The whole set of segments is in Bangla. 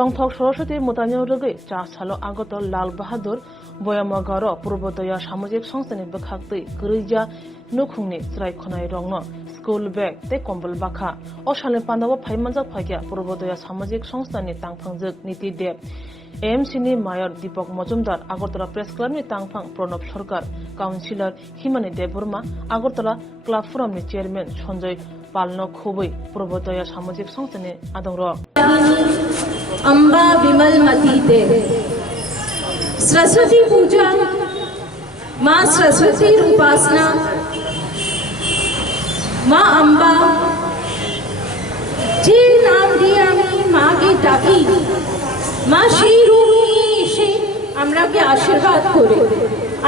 Tongthok Saraswati Mutanyo Rugui, Chasalo Agoto Lal Bahadur, Boyamagaro, Purbotoya Samajik Songstani Bakakti, Grija, Nukuni, Sraikonai Rongno, School Bag, Te Kombal Baka, Oshale Pandawa Paimanza Pagia, Purbotoya Samajik Songstani Tangpangzik Niti Deb. AMCনি Mayor Deepak Majumdar, Agartala Press Club ni Tangpang Pranab Sarkar, Councillor Himani Deburma, Agartala Club Forum ni Chairman Sanjay Palno Khobui, Purbotoya Samajik Songstani Adongro. Amba विमल मती दे सरस्वती पूजा माँ सरस्वती उपासना माँ अम्बा जे नाम दिया माँ के डाकी माँ श्री रूपी एसे আমরা কে আশীর্বাদ করে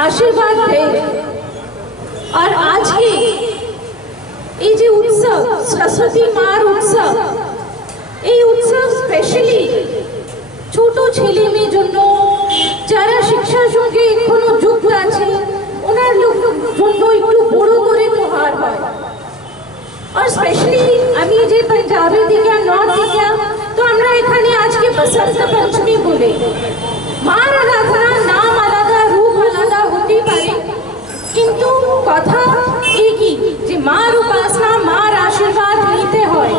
আশীর্বাদ দেয় আর আজকে এই যে উৎসব সরস্বতী মার উৎসব এই উৎসব স্পেশালি ছোট ছেলে মেয়ের জন্য যারা শিক্ষার সঙ্গে এখনো যুক্ত আছে ওনার জন্য একটু বড় করে त्योहार হয় আর স্পেশালি আমি যে পাঞ্জাবি দিকে নর্থ দিকে তো আমরা এখানে আজকে বসন্ত পঞ্চমী বলে মার আরাধনা নাম আলাদা রূপ আলাদা হতে পারে কিন্তু কথা একই যে মার উপাসনা মার আশীর্বাদ নিতে হয়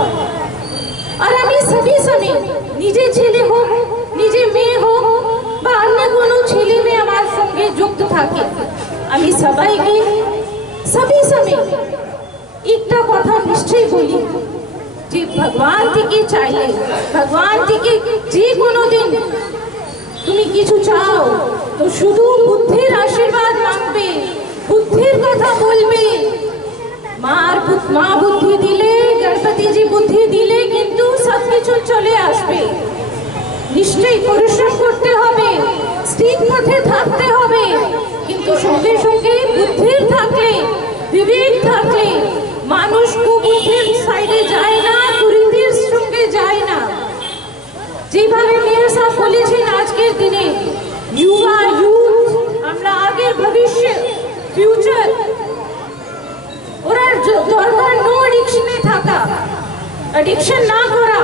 আর আমি সবই সময় নিজে ছেলে হোক নিজে মেয়ে হোক বা অন্য কোনো ছেলে মেয়ে আমার সঙ্গে যুক্ত থাকে আমি সবাইকে সবই সময় একটা কথা নিশ্চয়ই বলি যে ভগবান থেকে চাইলে ভগবান থেকে যে কোনো দিন তুমি কিছু চাও তো শুধু বুদ্ধির আশীর্বাদ মাগবে বুদ্ধির কথা বলবে মা বুদ্ধি দিলে গণপতি জি বুদ্ধি দিলে কিন্তু সবকিছু চলে আসবে নিশ্চয়ই পরিশ্রম করতে হবে স্থির পথে থাকতে হবে কিন্তু সঙ্গে সঙ্গে বুদ্ধির থাকলে বিবেক থাকলে মানুষ কুবুদ্ধির সাইডে যায় না কুরীতির সঙ্গে যায় না যেভাবে মেয়ের সাহেব বলেছেন আজকের দিনে ইউথ আমরা আগের ভবিষ্য ফিউচার ওরা দরকার নো অ্যাডিকশনে থাকা অ্যাডিকশন না করা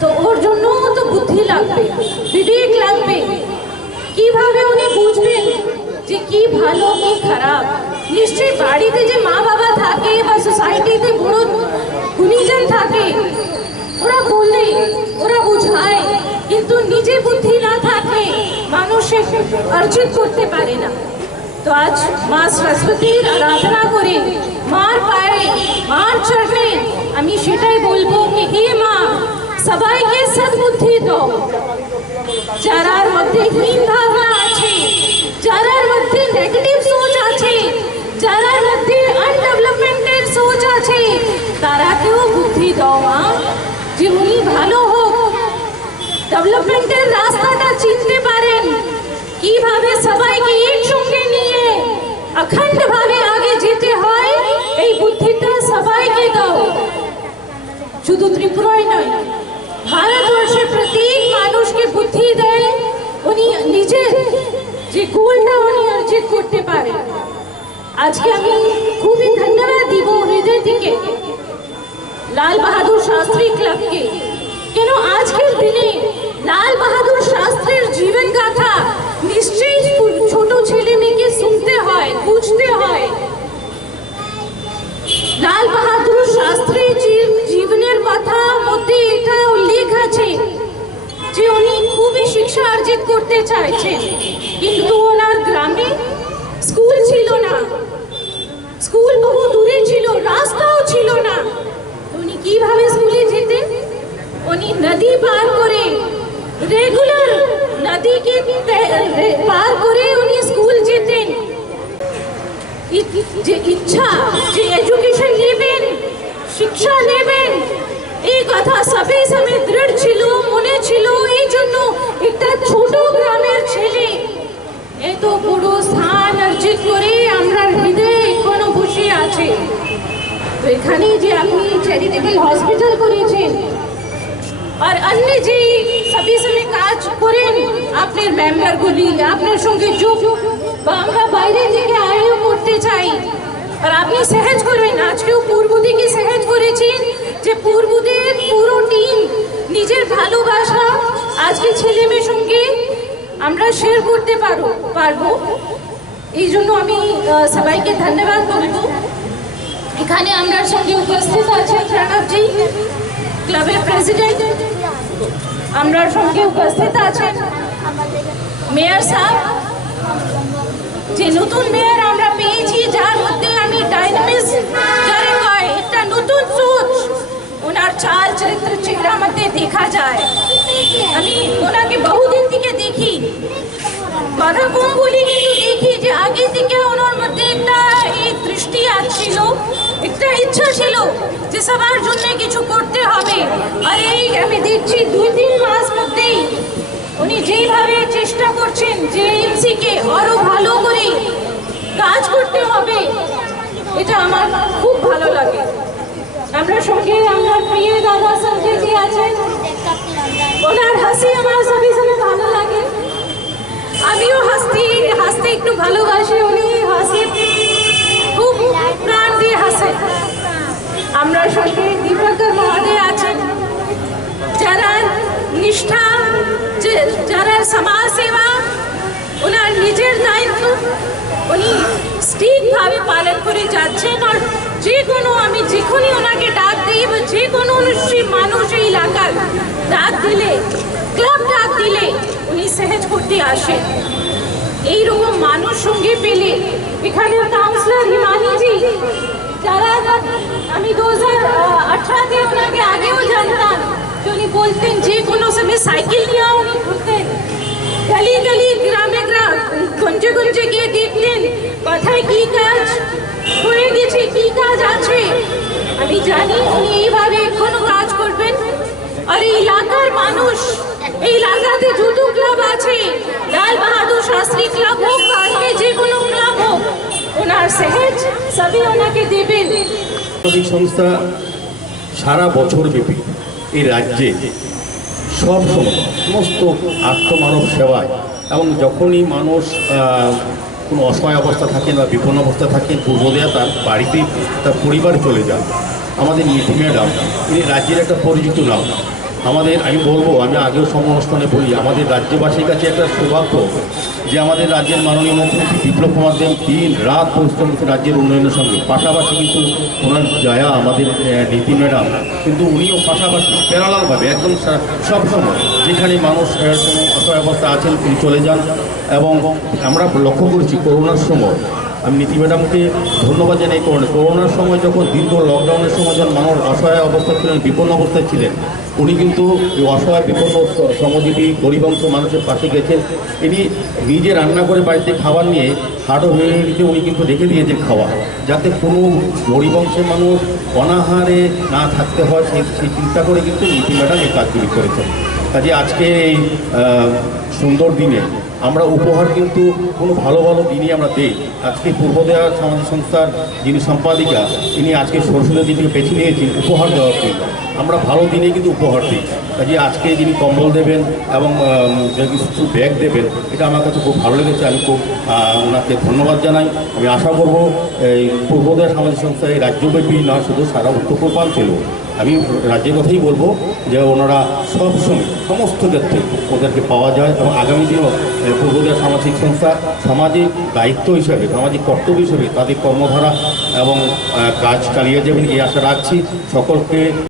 তো ওর জন্য তো বুদ্ধি লাগবে বিবেক লাগবে কিভাবে উনি বুঝবেন যে কি ভালো কি খারাপ নিশ্চয়ই বাড়িতে যে মা বাবা থাকে বা সোসাইটিতে বড় গুণীজন থাকে ওরা বলে ওরা বোঝায় কিন্তু নিজে বুদ্ধি না থাকলে মানুষ অর্জিত করতে পারে না তো আজ মা সরস্বতীর আরাধনা করে মার পায়ে মার চরণে আমি সেটাই বলবো যে হে মা সবাইকে সদ্বুদ্ধি দাও যারার মধ্যে হীন ভাবনা আছে যারার মধ্যে নেগেটিভ সোচ আছে যারার মধ্যে আনডেভেলপমেন্টের সোচ আছে তারাকেও বুদ্ধি দাও মা যে উনি ভালো হোক ডেভেলপমেন্টের রাস্তাটা চিনতে পারেন কিভাবে সবাইকে একসঙ্গে নিয়ে অখণ্ডভাবে আগে যেতে হয় এই বুদ্ধিটা সবাইকে দাও শুধু ত্রিপুরায় নয় ভারতবর্ষের প্রত্যেক মানুষকে বুদ্ধি দেয় উনি নিজের যে গোলটা উনি অর্জিত করতে পারে আজকে আমি খুবই ধন্যবাদ দিব হৃদয় থেকে লাল বাহাদুর শাস্ত্রী ক্লাবকে কেন আজকের দিনে লাল বাহাদুর শাস্ত্রীর জীবন গাথা নিশ্চয়ই ছোট ছেলে মেয়েকে শুনতে হয় বুঝতে হয় লাল বাহাদুর শাস্ত্রীর জীবনের কথা মধ্যে এটা উল্লেখ আছে যে উনি খুবই শিক্ষা অর্জিত করতে চাইছেন কিন্তু ওনার গ্রামে স্কুল ছিল না স্কুল বহু দূরে ছিল রাস্তাও ছিল না উনি কিভাবে স্কুলে যেতেন উনি নদী পার করে রেগুলার নদীকে পার করে উনি স্কুল যেতেন যে ইচ্ছা যে এডুকেশন নেবেন শিক্ষা নেবেন এই কথা সবই সময় দৃঢ় ছিল মনে ছিল এই জন্য একটা ছোট গ্রামের ছেলে এত বড় স্থান অর্জিত করে আমরা হৃদয়ে এখনো বসে আছে তো এখানে যে আপনি চ্যারিটেবল হসপিটাল করেছেন আর অন্য যে সবই সময় কাজ করেন আপনার মেম্বারগুলি আপনার সঙ্গে যোগ বা আমরা বাইরে থেকে আয়ও করতে চাই আর আপনি সহজ করবেন আজকেও পূর্ব দিকে সহজ করেছেন যে পূর্বদের পুরো টিম নিজের ভালোবাসা আজকে ছেলে মেয়ের সঙ্গে আমরা শেয়ার করতে পারবো। এই জন্য আমি সবাইকে ধন্যবাদ বলবো। এখানে আমার সঙ্গে উপস্থিত আছেন প্রণবজি, ক্লাবের প্রেসিডেন্ট। আমরা সঙ্গে উপস্থিত আছেন মেয়র সাহেব, যে নতুন মেয়র আমরা পেয়েছি, যার মধ্যে আমি ডাইনামিক্স যারে কয় একটা নতুন সোচ ওনার চাল চরিত্র চেহারা মধ্যে দেখা যায়। আমি ওনাকে বহুদিন থেকে দেখি, কথা কম বলি কিন্তু দেখি যে আগে থেকে ওনার মধ্যে একটা এই দৃষ্টি আসছিল, একটা ইচ্ছা ছিল যে সবার জন্য কিছু করতে হবে। আর এই আমি দেখছি 2-3 মাস মধ্যেই উনি যেভাবে চেষ্টা করছেন যে এমসিকে আরো ভালো করে কাজ করতে হবে, এটা আমার খুব ভালো লাগে। আমরা সঙ্গে আমার প্রিয় দাদা সঞ্জয়জি আছেন, ওনার হাসি আমার সবই ভালো লাগে। আমিও হাসতে একটু ভালোবাসি, উনি হাসি খুব প্রাণ দিয়ে হাসে। আমরা সঙ্গে দীপঙ্কর মহোদয় আছেন, যারা নিষ্ঠা, যারা সমাজ সেবা ওনার নিজের দায়িত্ব উনি স্ট্রিক্টভাবে পালন করে যাচ্ছেন। আর যে কোনো আমি যখনই ওনাকে ডাক দিই বা যে কোনো মানুষ এই এলাকার ডাক দিলে, ক্লাব ডাক দিলে উনি সহজ করতে আসেন। এইরকম মানুষ সঙ্গে পেলে এখানের কাউন্সিলর হিমানীজি, যারা আমি 2018-তে ওনাকে আগেও জানতাম, উনি বলতেন যে কোনো সময় সাইকেল নিয়েও উনি ঘুরতেন, গলি গলি গ্রামে গঞ্জে গঞ্জে গিয়ে দেখতেন কোথায় কি কাজ হয়ে গেছে, কি কাজ আছে। আমি জানি উনি এইভাবে এখনো কাজ করবেন। আর এই এলাকার মানুষ, এই এলাকাতে যত ক্লাব আছে, লাল বাহাদুর শাস্ত্রী ক্লাব হোক, আজকে যে কোনো ক্লাব হোক, ওনার সহজ সবই ওনাকে দেবেন। সামাজিক সংস্থা সারা বছর ব্যাপী এই রাজ্যে সব সময় সমস্ত আত্মমানব সেবায়, এবং যখনই মানুষ কোনো অসহায় অবস্থা থাকেন বা বিপন্ন অবস্থা থাকেন, পূর্বদেয়া তার বাড়িতে তার পরিবারে চলে যান। আমাদের নীতি ম্যাডাম তিনি রাজ্যের একটা পরিচিত নাম। আমি বলবো, আমি আগেও সমানুষ্ঠানে বলি, আমাদের রাজ্যবাসীর কাছে একটা সৌভাগ্য যে আমাদের রাজ্যের মাননীয় মুখ্যমন্ত্রী বিপ্লব কুমার দেব দিন রাত পরিশ্রম করছে রাজ্যের উন্নয়নের সঙ্গে। পাশাপাশি কিন্তু ওনার জায়া আমাদের নীতি ম্যাডাম, কিন্তু উনিও পাশাপাশি প্যারালালভাবে একদম সবসময় যেখানে মানুষ কোনো অসহায় অবস্থা আছেন তিনি চলে যান। এবং আমরা লক্ষ্য করেছি করোনার সময়, আমি নীতি ম্যাডামকে ধন্যবাদ জানাই। করোনার সময় যখন দীর্ঘ লকডাউনের সময় যখন মানুষ অসহায় অবস্থায় ছিলেন, বিপন্ন অবস্থায় ছিলেন, উনি কিন্তু অসহায় বিপন্ন শ্রমজীবী গরিব অংশ মানুষের পাশে গেছেন। তিনি নিজে রান্না করে বাড়িতে খাবার নিয়ে হাটও হয়ে গেছে, উনি কিন্তু রেখে দিয়েছেন খাওয়া, যাতে কোনো গরিব অংশের মানুষ অনাহারে না থাকতে হয়, সেই চিন্তা করে কিন্তু নীতি ম্যাডাম এই কাজগুলি করেছেন। কাজে আজকে এই সুন্দর দিনে আমরা উপহার কিন্তু কোনো ভালো ভালো দিনই আমরা দিই। আজকে পূর্বদেয়া সামাজিক সংস্থার যিনি সম্পাদিকা, তিনি আজকে সরস্বতী দিদিকে বেছে নিয়েছেন উপহার দেওয়ার জন্য। আমরা ভালো দিনে কিন্তু উপহার দিই। কাজে আজকে যিনি কম্বল দেবেন এবং কিছু ব্যাগ দেবেন, এটা আমার কাছে খুব ভালো লেগেছে। আমি খুব ওনাকে ধন্যবাদ জানাই। আমি আশা করব এই পূর্বদেয়া সামাজিক সংস্থা এই রাজ্যব্যাপী না, শুধু সারা উত্তর পূর্বাঞ্চলেও আমি রাজ্যের কথাই বলবো যে ওনারা সবসময় সমস্ত ক্ষেত্রে ওদেরকে পাওয়া যায়। এবং আগামী দিনও পূর্বদেয়া সামাজিক সংস্থা সামাজিক দায়িত্ব হিসাবে, সামাজিক কর্তব্য হিসেবে তাদের কর্মধারা এবং কাজ চালিয়ে যাবেন এই আশা রাখছি। সকলকে